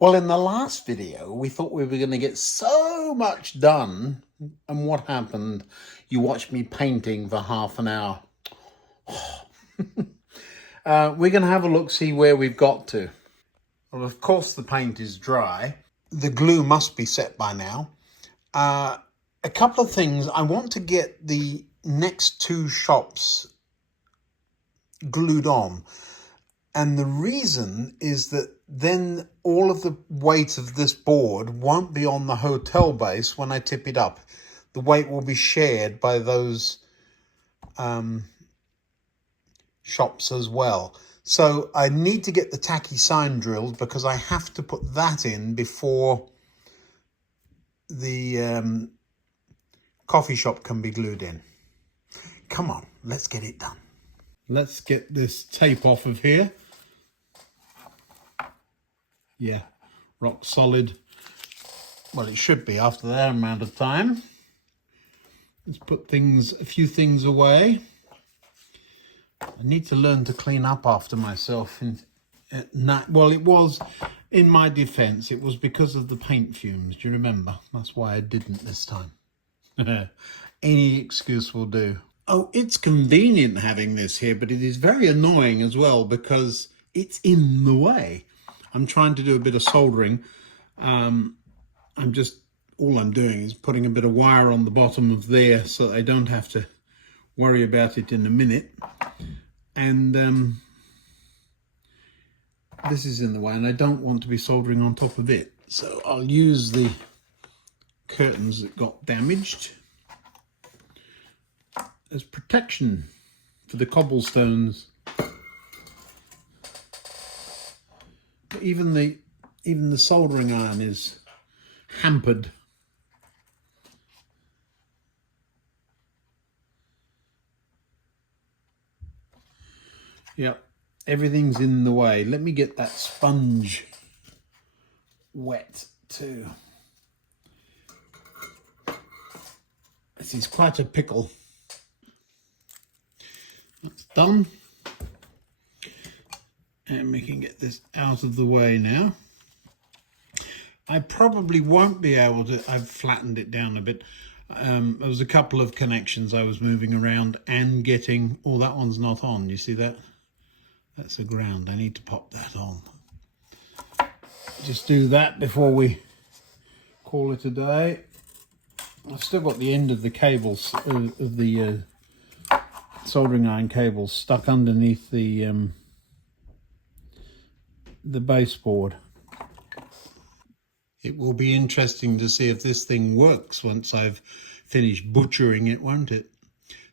Well, in the last video, we thought we were going to get so much done. And what happened? You watched me painting for half an hour. We're going to have a look, see where we've got to. Well, of course, the paint is dry. The glue must be set by now. A couple of things. I want to get the next two shops glued on. And the reason is that then all of the weight of this board won't be on the hotel base when I tip it up. The weight will be shared by those shops as well. So I need to get the tacky sign drilled because I have to put that in before the coffee shop can be glued in. Come on, let's get it done. Let's get this tape off of here. Yeah, rock solid. Well, it should be after that amount of time. Let's put a few things away. I need to learn to clean up after myself. Well, it was, in my defense, it was because of the paint fumes. Do you remember? That's why I didn't this time. Any excuse will do. Oh, it's convenient having this here, but it is very annoying as well because it's in the way. I'm trying to do a bit of soldering. All I'm doing is putting a bit of wire on the bottom of there so that I don't have to worry about it in a minute. And this is in the way and I don't want to be soldering on top of it. So I'll use the curtains that got damaged as protection for the cobblestones. But even the soldering iron is hampered. Yep, everything's in the way. Let me get that sponge wet too. This is quite a pickle. That's done. And we can get this out of the way now. I probably won't be able to, I've flattened it down a bit. There was a couple of connections I was moving around and getting, oh, that one's not on, you see that? That's a ground, I need to pop that on. Just do that before we call it a day. I've still got the end of the cables, of the soldering iron cables stuck underneath the baseboard. It will be interesting to see if this thing works once I've finished butchering it, won't it?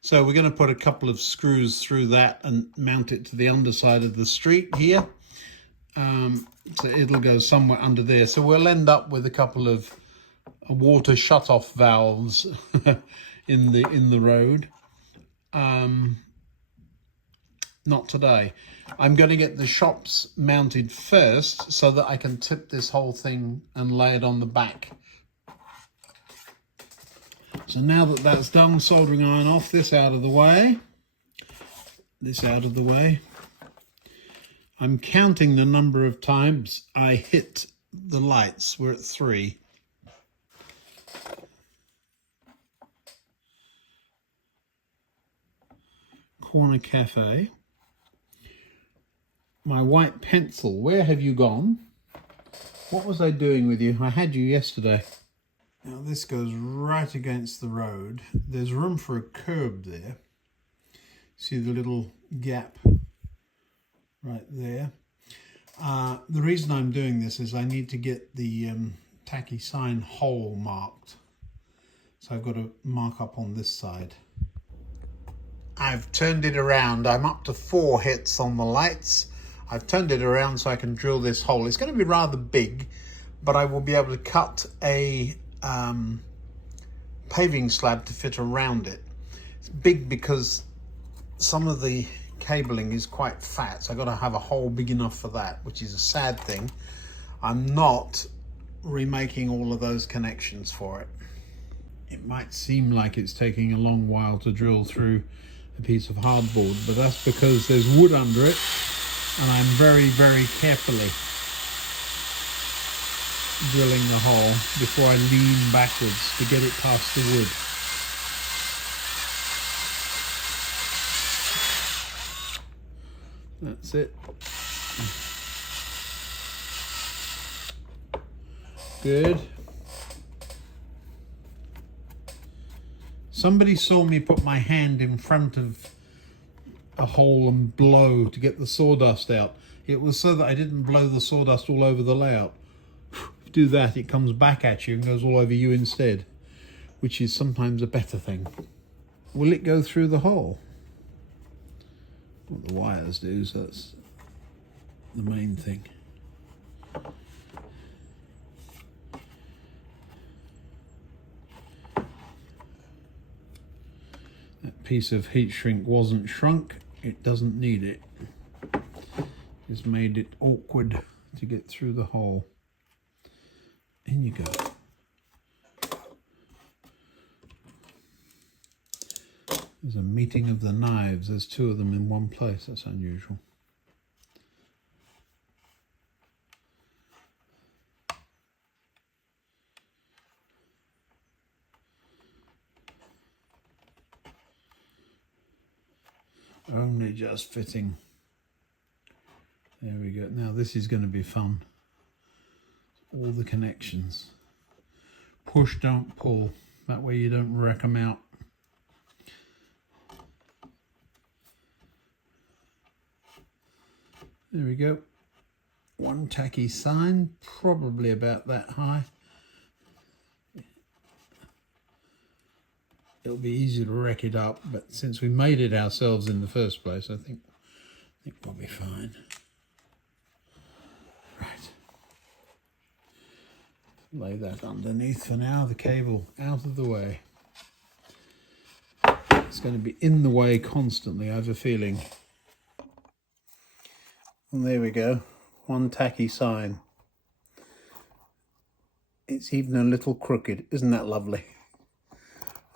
So we're going to put a couple of screws through that and mount it to the underside of the street here. So it'll go somewhere under there. So we'll end up with a couple of water shut-off valves in the road. Not today. I'm going to get the shops mounted first so that I can tip this whole thing and lay it on the back. So now that that's done, soldering iron off, this out of the way, this out of the way. I'm counting the number of times I hit the lights. We're at 3. Corner cafe. My white pencil, where have you gone? What was I doing with you? I had you yesterday. Now this goes right against the road. There's room for a curb there. See the little gap right there. The reason I'm doing this is I need to get the tacky sign hole marked. So I've got to mark up on this side. I've turned it around. I'm up to 4 hits on the lights. I've turned it around so I can drill this hole. It's going to be rather big, but I will be able to cut a paving slab to fit around it. It's big because some of the cabling is quite fat, so I've got to have a hole big enough for that, which is a sad thing. I'm not remaking all of those connections for it. It might seem like it's taking a long while to drill through a piece of hardboard, but that's because there's wood under it and I'm very, very carefully drilling the hole before I lean backwards to get it past the wood. That's it. Good. Somebody saw me put my hand in front of a hole and blow to get the sawdust out. It was so that I didn't blow the sawdust all over the layout. If you do that, it comes back at you and goes all over you instead, which is sometimes a better thing. Will it go through the hole? What the wires do, so that's the main thing. That piece of heat shrink wasn't shrunk. It doesn't need it. It's made it awkward to get through the hole. In you go. There's a meeting of the knives. There's two of them in one place. That's unusual. Only just fitting. There we go. Now this is going to be fun. All the connections. Push, don't pull. That way you don't wreck them out. There we go. One tacky sign, probably about that high. It'll be easy to wreck it up, but since we made it ourselves in the first place, I think we'll be fine. Right. Lay that underneath for now, the cable out of the way. It's going to be in the way constantly, I have a feeling. And there we go, one tacky sign. It's even a little crooked, isn't that lovely?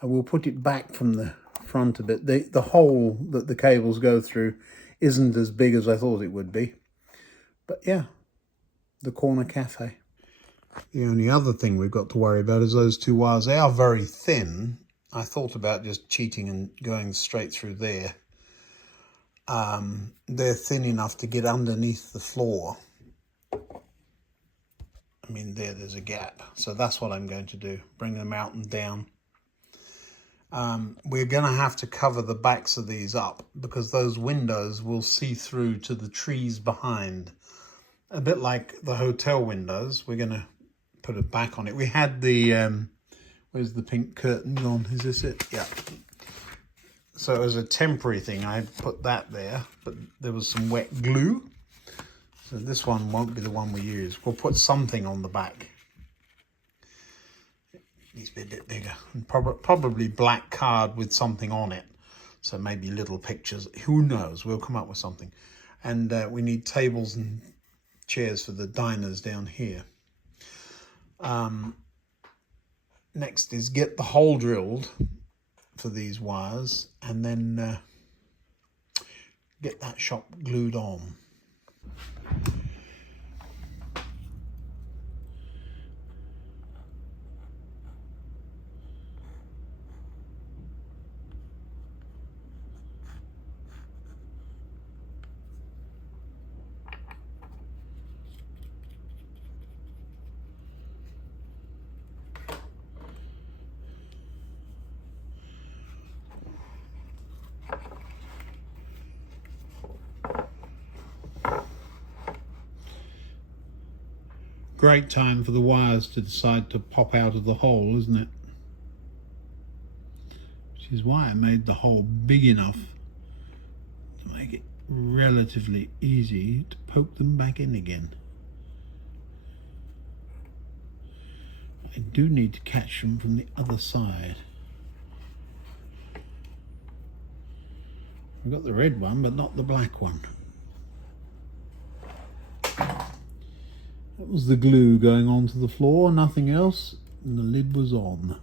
I will put it back from the front a bit. The hole that the cables go through isn't as big as I thought it would be. But yeah, the corner cafe. The only other thing we've got to worry about is those two wires. They are very thin. I thought about just cheating and going straight through there. They're thin enough to get underneath the floor. I mean, there's a gap. So that's what I'm going to do. Bring them out and down. We're going to have to cover the backs of these up because those windows will see through to the trees behind. A bit like the hotel windows. We're going to put a back on it. We had the, where's the pink curtain gone? Is this it? Yeah. So it was a temporary thing. I put that there, but there was some wet glue. So this one won't be the one we use. We'll put something on the back. It needs to be a bit bigger. And probably black card with something on it. So maybe little pictures. Who knows? We'll come up with something. And we need tables and chairs for the diners down here. Next is get the hole drilled for these wires and then get that shop glued on. Great time for the wires to decide to pop out of the hole, isn't it? Which is why I made the hole big enough to make it relatively easy to poke them back in again. I do need to catch them from the other side. I've got the red one, but not the black one. That was the glue going onto the floor, nothing else, and the lid was on.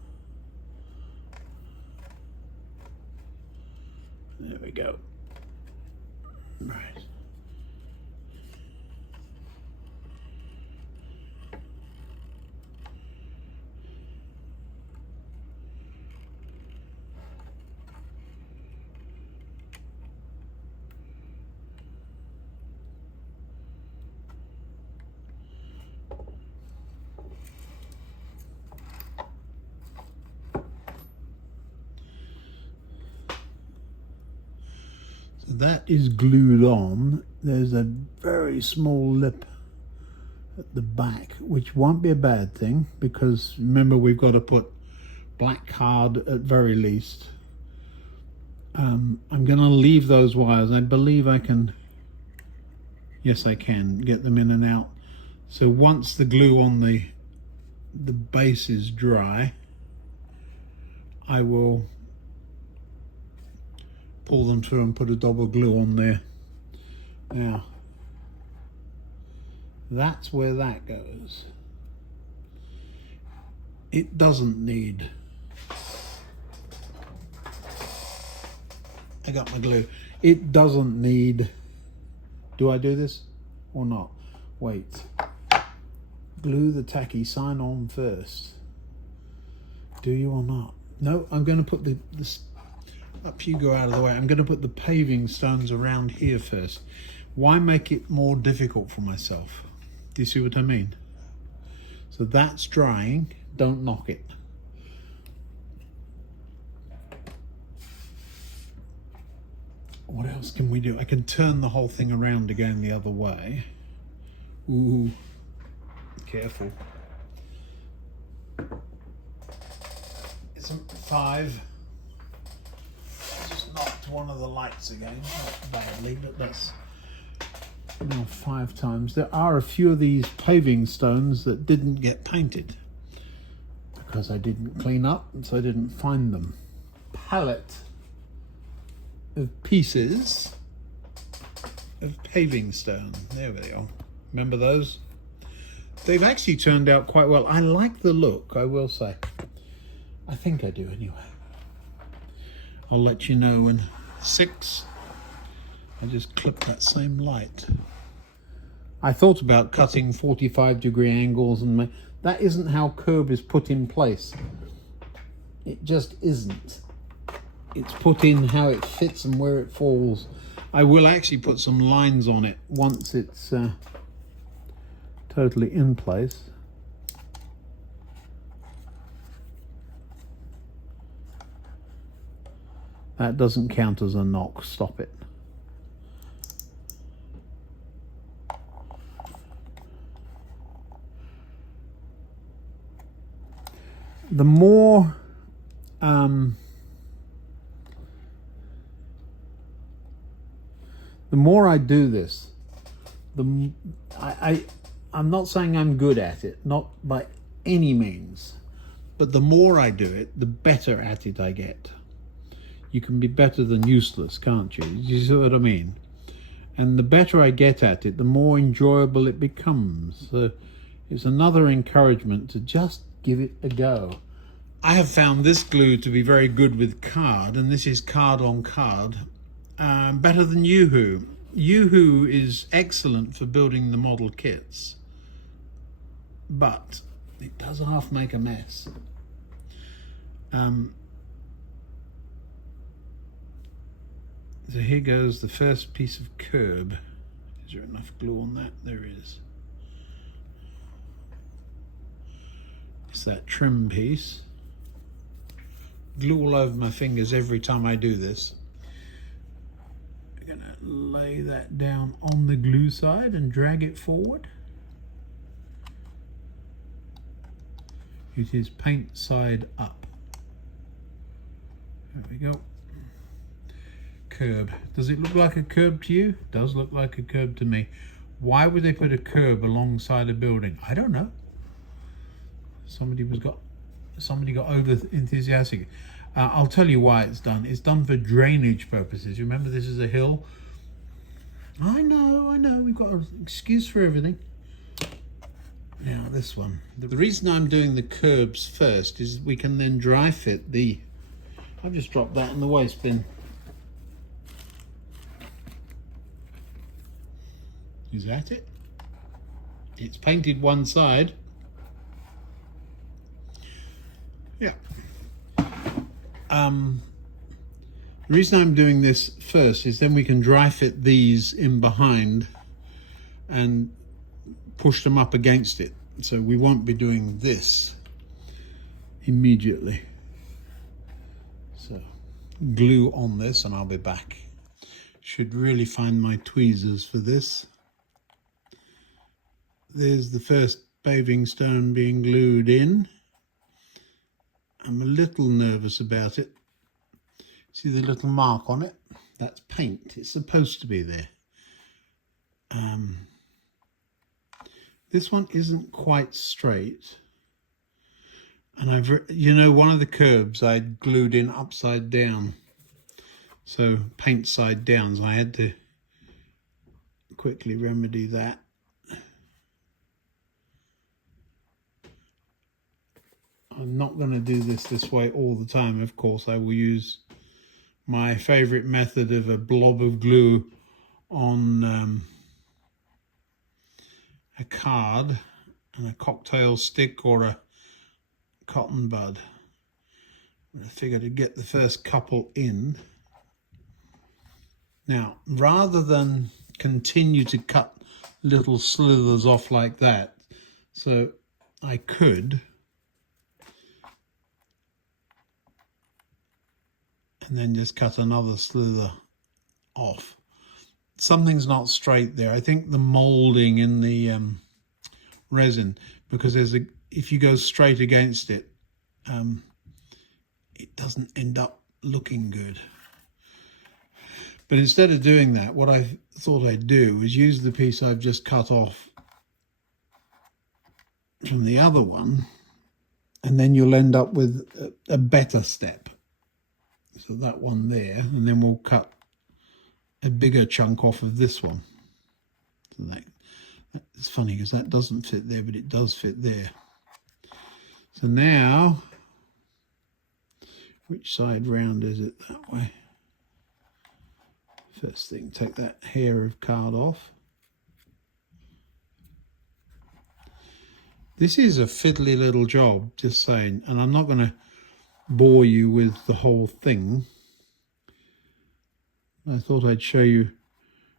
There we go. Right. that is glued on. There's a very small lip at the back, which won't be a bad thing, because remember, we've got to put black card at very least. I'm going to leave those wires. I believe I can, yes I can, get them in and out. So once the glue on the base is dry, I will pull them through and put a double glue on there. Now, that's where that goes. It doesn't need, I got my glue. It doesn't need, do I do this or not? Wait. Glue the tacky sign on first. Do you or not? No, I'm going to put this up, you go out of the way. I'm going to put the paving stones around here first. Why make it more difficult for myself? Do you see what I mean? So that's drying, don't knock it. What else can we do? I can turn the whole thing around again the other way. Ooh, careful. Isn't 5? Just knocked one of the lights again, not badly, but that's now 5 times. There are a few of these paving stones that didn't get painted because I didn't clean up, and so I didn't find them. Palette of pieces of paving stone. There we go. Remember those? They've actually turned out quite well. I like the look, I will say. I think I do anyway. I'll let you know in 6. I just clipped that same light. I thought about cutting 45-degree angles, and that isn't how curb is put in place. It just isn't. It's put in how it fits and where it falls. I will actually put some lines on it once it's totally in place. That doesn't count as a knock, stop it. The more I do this, I'm not saying I'm good at it, not by any means, but the more I do it, the better at it I get. You can be better than useless, can't you? You see what I mean? And the better I get at it, the more enjoyable it becomes. So it's another encouragement to just give it a go. I have found this glue to be very good with card, and this is card on card, better than Yoo-Hoo. Yoo-Hoo is excellent for building the model kits, but it does half make a mess. So here goes the first piece of curb. Is there enough glue on that? There is. It's that trim piece. Glue all over my fingers every time I do this. I'm going to lay that down on the glue side and drag it forward. It is paint side up. There we go. Curb. Does it look like a curb to you? It does look like a curb to me. Why would they put a curb alongside a building? I don't know. Somebody got over enthusiastic. I'll tell you why it's done. It's done for drainage purposes. Remember, this is a hill. I know. We've got an excuse for everything. Now this one. The reason I'm doing the curbs first is we can then dry fit the. I've just dropped that in the waste bin. Is that it? It's painted one side. Yeah. The reason I'm doing this first is then we can dry fit these in behind and push them up against it. So we won't be doing this immediately. So glue on this and I'll be back. Should really find my tweezers for this. There's the first paving stone being glued in. I'm a little nervous about it. See the little mark on it? That's paint. It's supposed to be there. This one isn't quite straight. And one of the curbs I'd glued in upside down. So paint side down. So I had to quickly remedy that. I'm not going to do this way all the time. Of course, I will use my favourite method of a blob of glue on a card and a cocktail stick or a cotton bud. I figured I'd get the first couple in. Now, rather than continue to cut little slithers off like that, so I could, and then just cut another slither off. Something's not straight there. I think the molding in the resin, because if you go straight against it, it doesn't end up looking good. But instead of doing that, what I thought I'd do is use the piece I've just cut off from the other one, and then you'll end up with a better step. So that one there, and then we'll cut a bigger chunk off of this one. So it's funny because that doesn't fit there, but it does fit there. So now, which side round is it? That way. First thing, take that hair of card off. This is a fiddly little job, just saying, and I'm not going to bore you with the whole thing. I thought I'd show you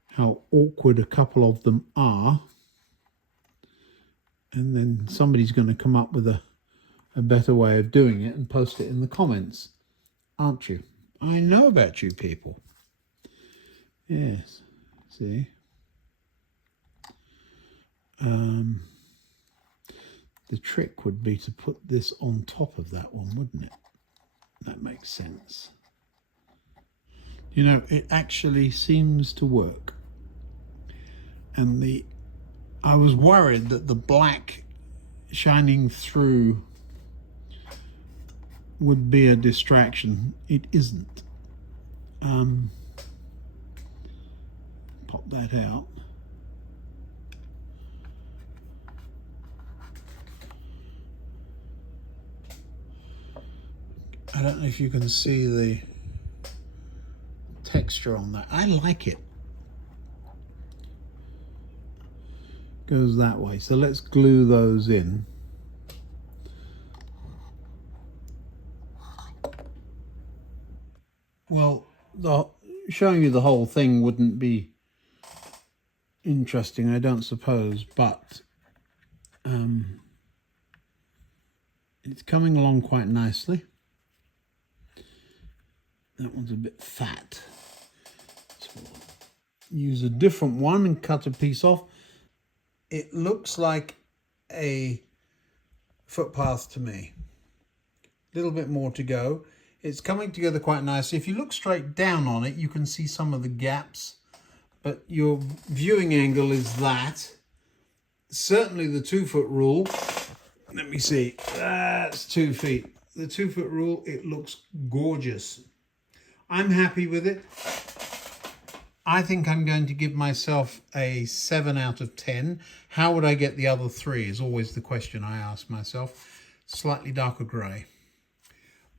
how awkward a couple of them are, and then somebody's going to come up with a better way of doing it and post it in the comments, aren't you? I know about you people. Yes, see? The trick would be to put this on top of that one, wouldn't it? That makes sense. You know, it actually seems to work. And I was worried that the black shining through would be a distraction. It isn't. Pop that out. I don't know if you can see the texture on that. I like it. Goes that way. So let's glue those in. Well, showing you the whole thing wouldn't be interesting, I don't suppose, but it's coming along quite nicely. That one's a bit fat. So use a different one and cut a piece off. It looks like a footpath to me. A little bit more to go. It's coming together quite nicely. If you look straight down on it, you can see some of the gaps, but your viewing angle is that. Certainly the 2 foot rule. Let me see. That's 2 feet. The 2 foot rule, it looks gorgeous. I'm happy with it. I think I'm going to give myself a 7 out of 10. How would I get the other 3 is always the question I ask myself. Slightly darker grey.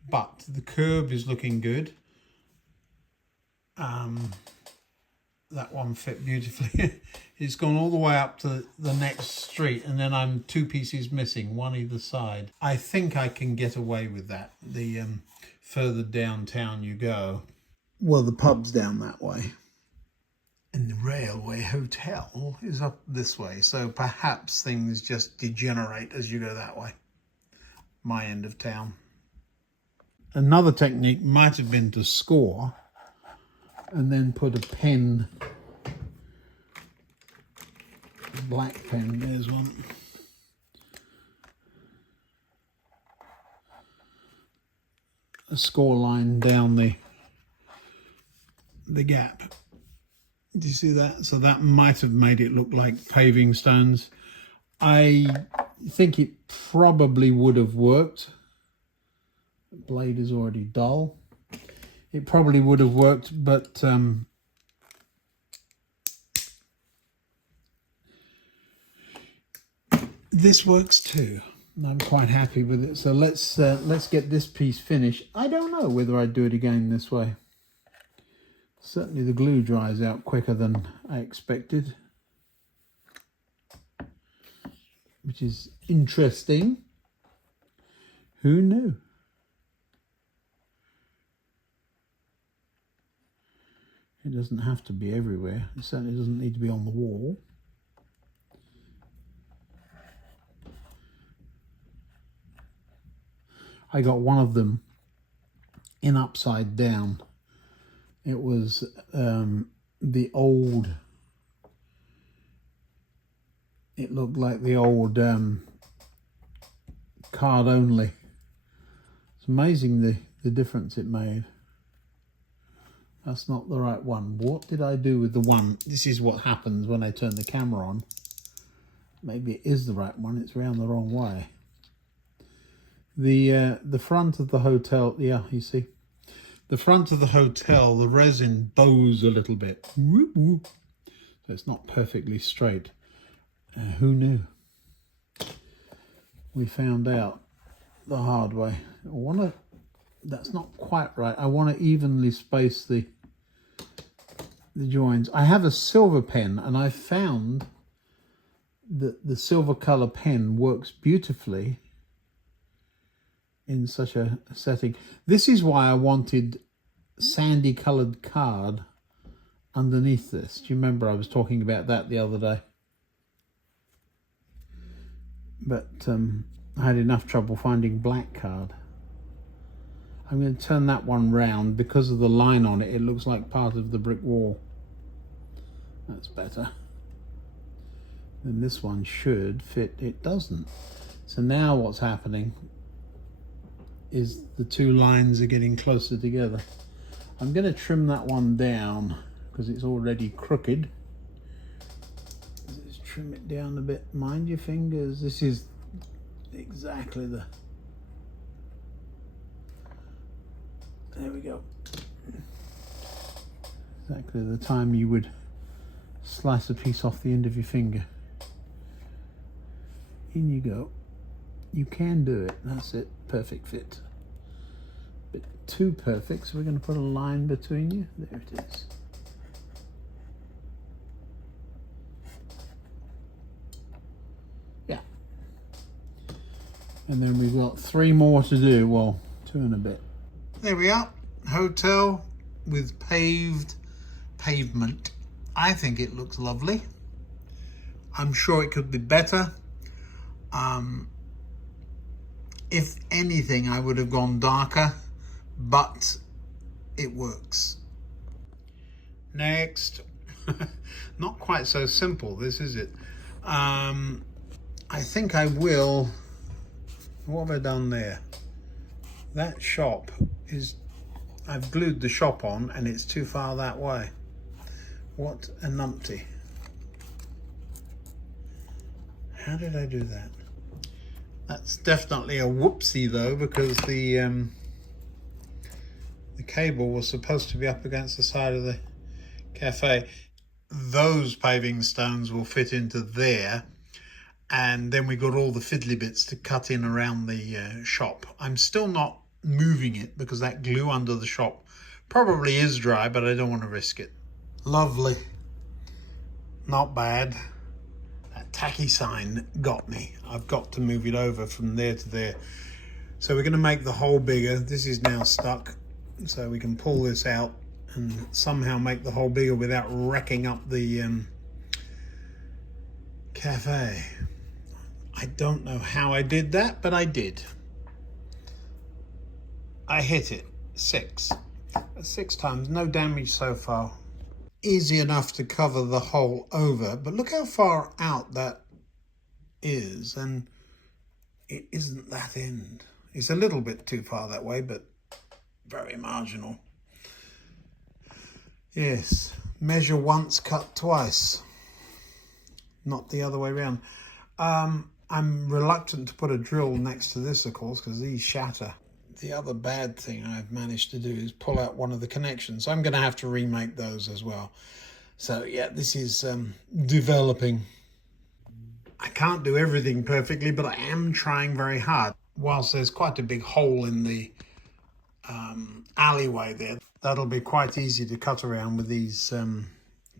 But the curb is looking good. That one fit beautifully. It's gone all the way up to the next street, and then I'm 2 pieces missing, one either side. I think I can get away with that. The further downtown you go. Well, the pub's down that way. And the railway hotel is up this way. So perhaps things just degenerate as you go that way. My end of town. Another technique might have been to score and then put a pen, a black pen, there's one. A score line down the gap. Do you see that? So that might have made it look like paving stones. I think it probably would have worked. The blade is already dull. It probably would have worked, but this works too. I'm quite happy with it. So let's get this piece finished. I don't know whether I'd do it again this way. Certainly the glue dries out quicker than I expected, which is interesting. Who knew? It doesn't have to be everywhere. It certainly doesn't need to be on the wall. I got one of them in upside down. It was the old, it looked like the old card only. It's amazing the difference it made. That's not the right one. What did I do with the one? This is what happens when I turn the camera on. Maybe it is the right one, it's round the wrong way. The front of the hotel, yeah, you see. The front of the hotel, the resin bows a little bit. So it's not perfectly straight. Who knew? We found out the hard way. That's not quite right. I want to evenly space the joins. I have a silver pen, and I found that the silver color pen works beautifully in such a setting. This is why I wanted sandy coloured card underneath this. Do you remember I was talking about that the other day? But I had enough trouble finding black card. I'm going to turn that one round. Because of the line on it, it looks like part of the brick wall. That's better. And this one should fit. It doesn't. So now what's happening is the two lines are getting closer together. I'm going to trim that one down because it's already crooked. Let's trim it down a bit. Mind your fingers. This is exactly the... There we go. Exactly the time you would slice a piece off the end of your finger. In you go. You can do it. That's it. Perfect fit. Bit too perfect, so we're going to put a line between you. There it is. Yeah. And then we've got 3 more to do. Well, 2 and a bit. There we are. Hotel with pavement. I think it looks lovely. I'm sure it could be better. If anything, I would have gone darker, but it works. Next. Not quite so simple, this is it. I think I will... What have I done there? That shop is... I've glued the shop on and it's too far that way. What a numpty. How did I do that? That's definitely a whoopsie though, because the cable was supposed to be up against the side of the cafe. Those paving stones will fit into there, and then we got all the fiddly bits to cut in around the shop. I'm still not moving it because that glue under the shop probably is dry, but I don't want to risk it. Lovely. Not bad. That tacky sign got me. I've got to move it over from there to there. So we're going to make the hole bigger. This is now stuck, so we can pull this out and somehow make the hole bigger without wrecking up the cafe. I don't know how I did that, but I did. I hit it. 6. 6 times, no damage so far. Easy enough to cover the hole over, but look how far out that is, and it isn't that end. It's a little bit too far that way, but very marginal. Yes, measure once, cut twice. Not the other way around. I'm reluctant to put a drill next to this, of course, because these shatter. The other bad thing I've managed to do is pull out one of the connections. I'm going to have to remake those as well. So yeah, this is developing. I can't do everything perfectly, but I am trying very hard. Whilst there's quite a big hole in the alleyway there, that'll be quite easy to cut around with these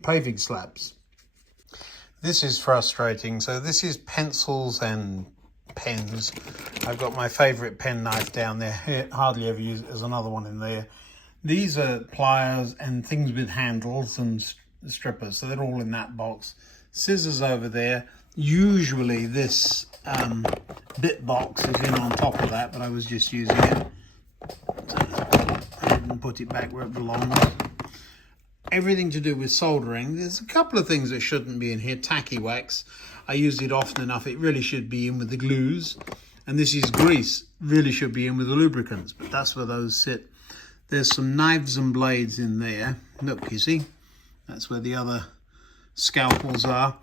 paving slabs. This is frustrating. So this is pencils and pens. I've got my favourite pen knife down there. Hardly ever use it. There's another one in there. These are pliers and things with handles and strippers. So they're all in that box. Scissors over there. Usually this bit box is in on top of that, but I was just using it. So I didn't put it back where it belongs. Everything to do with soldering. There's a couple of things that shouldn't be in here. Tacky wax. I use it often enough. It really should be in with the glues. And this is grease. Really should be in with the lubricants, but that's where those sit. There's some knives and blades in there. Look, you see? That's where the other scalpels are.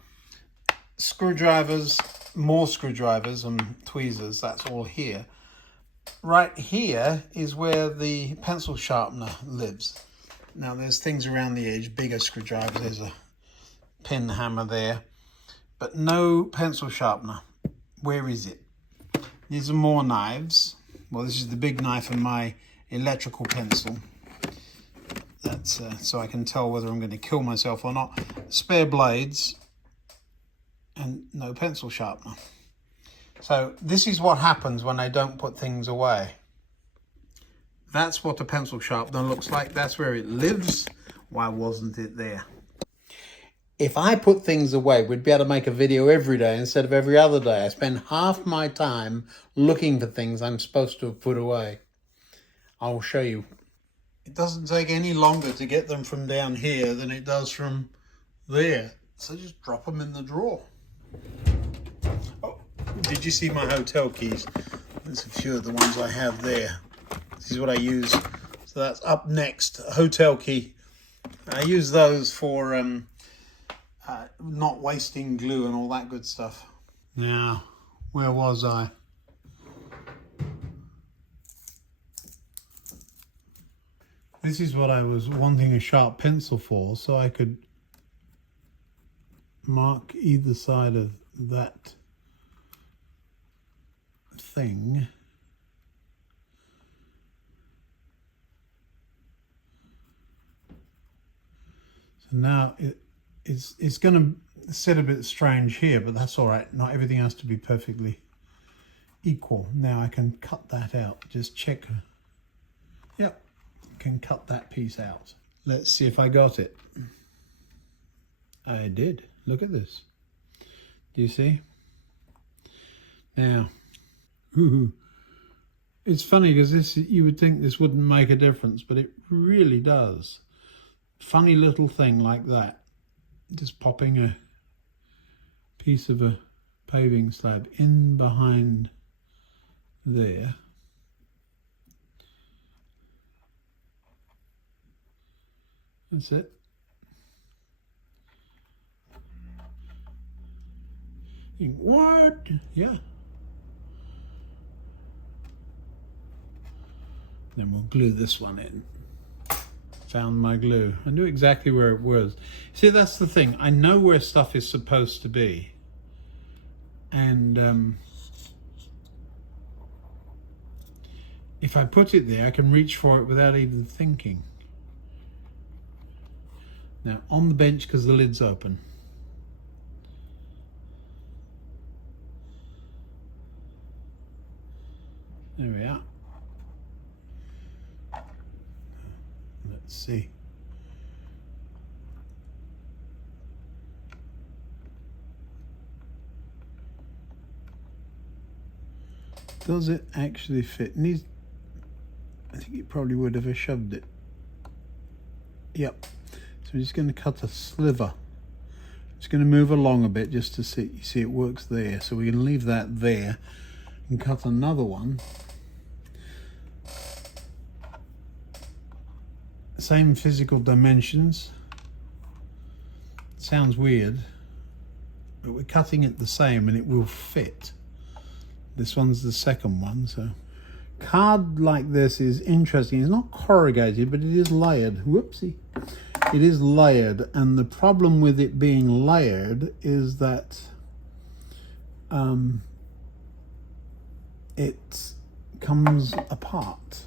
Screwdrivers, more screwdrivers and tweezers. That's all here. Right here is where the pencil sharpener lives. Now there's things around the edge, bigger screwdrivers, there's a pin hammer there, but no pencil sharpener. Where is it? These are more knives. Well, this is the big knife and my electrical pencil. That's so I can tell whether I'm going to kill myself or not. Spare blades and no pencil sharpener. So this is what happens when I don't put things away. That's what a pencil sharpener looks like. That's where it lives. Why wasn't it there? If I put things away, we'd be able to make a video every day instead of every other day. I spend half my time looking for things I'm supposed to have put away. I'll show you. It doesn't take any longer to get them from down here than it does from there. So just drop them in the drawer. Oh, did you see my hotel keys? There's a few of the ones I have there. This is what I use. So that's up next, a hotel key. I use those for not wasting glue and all that good stuff. Now, where was I? This is what I was wanting a sharp pencil for, so I could mark either side of that thing. So now it's going to sit a bit strange here, but that's all right. Not everything has to be perfectly equal. Now I can cut that out. Just check. Yep, can cut that piece out. Let's see if I got it. I did. Look at this. Do you see? Now, it's funny because this, you would think this wouldn't make a difference, but it really does. Funny little thing like that, just popping a piece of a paving slab in behind there. That's it. You think, what? Yeah. Then we'll glue this one in. Found my glue. I knew exactly where it was. See, that's the thing. I know where stuff is supposed to be. And if I put it there, I can reach for it without even thinking. Now, on the bench, because the lid's open. There we are. Let's see. Does it actually fit? I think it probably would if I shoved it. Yep. So we're just going to cut a sliver. Just going to move along a bit just to see. You see it works there. So we can leave that there and cut another one. Same physical dimensions. Sounds weird, but we're cutting it the same and it will fit. This one's the second one. So card like this is interesting. It's not corrugated, but it is layered. Whoopsie. It is layered, and the problem with it being layered is that it comes apart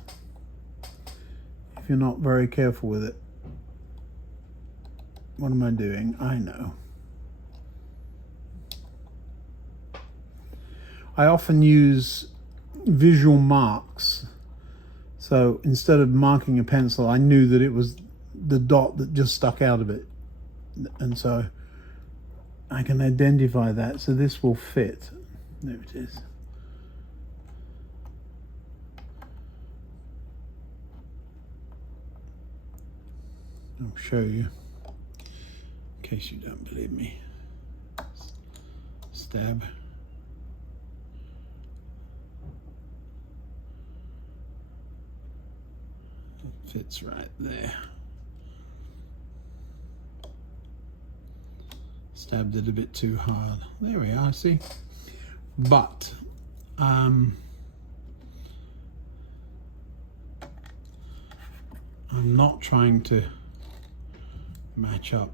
if you're not very careful with it. What am I doing? I know. I often use visual marks. So instead of marking a pencil, I knew that it was the dot that just stuck out of it. And so I can identify that. So this will fit. There it is. I'll show you in case you don't believe me. Stab. It fits right there. Stabbed it a bit too hard. There we are, see? But I'm not trying to match up.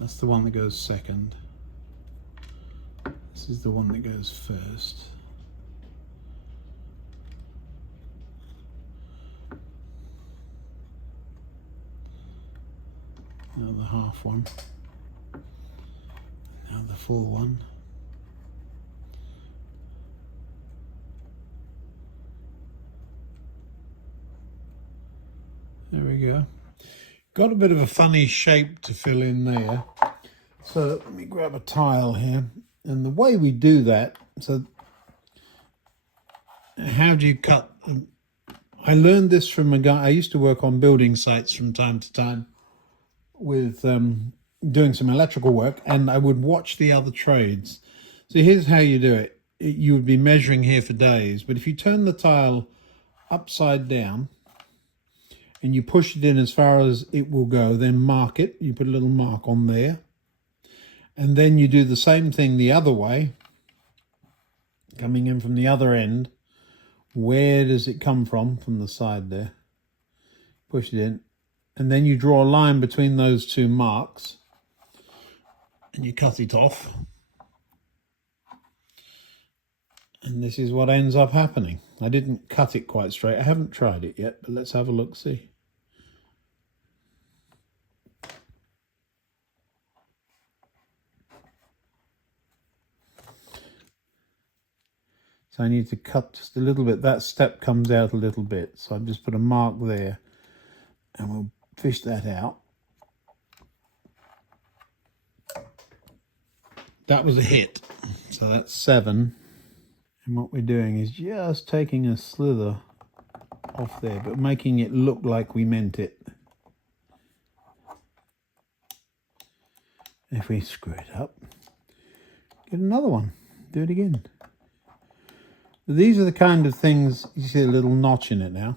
That's the one that goes second. This is the one that goes first. Now the half one. Now the full one. There we go. Got a bit of a funny shape to fill in there. So let me grab a tile here. And the way we do that, so how do you cut? I learned this from a guy. I used to work on building sites from time to time with doing some electrical work, and I would watch the other trades. So here's how you do it. You would be measuring here for days, but if you turn the tile upside down and you push it in as far as it will go, then mark it. You put a little mark on there. And then you do the same thing the other way, coming in from the other end. Where does it come from? From the side there. Push it in. And then you draw a line between those two marks. And you cut it off. And this is what ends up happening. I didn't cut it quite straight. I haven't tried it yet, but let's have a look, see. So I need to cut just a little bit. That step comes out a little bit. So I've just put a mark there and we'll fish that out. That was a hit. So that's 7. And what we're doing is just taking a slither off there, but making it look like we meant it. If we screw it up, get another one. Do it again. These are the kind of things, you see a little notch in it now.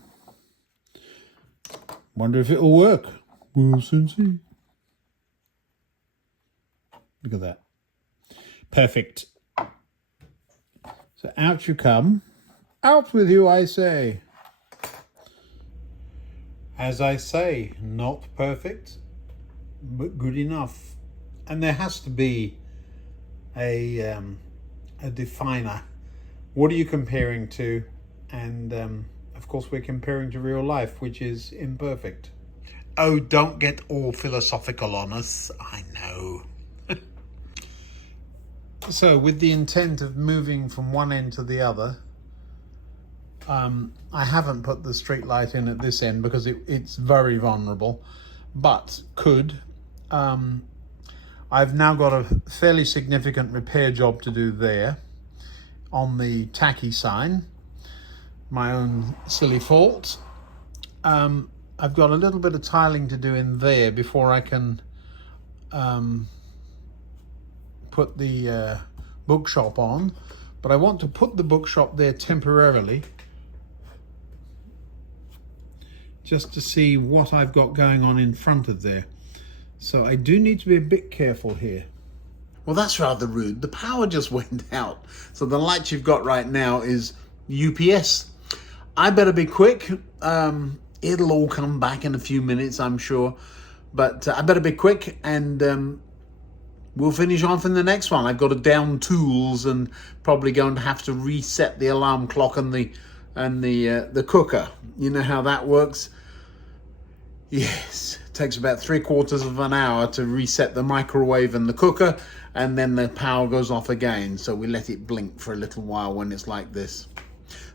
Wonder if it'll work. We'll soon see. Look at that. Perfect. So out you come. Out with you, I say. As I say, not perfect, but good enough. And there has to be a definer. What are you comparing to? And of course we're comparing to real life, which is imperfect. Oh, don't get all philosophical on us. I know. So with the intent of moving from one end to the other, I haven't put the street light in at this end because it's very vulnerable, but could. I've now got a fairly significant repair job to do there on the tacky sign. My own silly fault. I've got a little bit of tiling to do in there before I can put the bookshop on, but I want to put the bookshop there temporarily just to see what I've got going on in front of there. So I do need to be a bit careful here. Well, that's rather rude. The power just went out. So the light you've got right now is UPS. I better be quick. It'll all come back in a few minutes, I'm sure. But I better be quick, and we'll finish off in the next one. I've got to down tools and probably going to have to reset the alarm clock and the cooker. You know how that works? Yes, it takes about 3/4 of an hour to reset the microwave and the cooker, and then the power goes off again. So we let it blink for a little while when it's like this.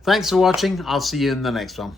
Thanks for watching. I'll see you in the next one.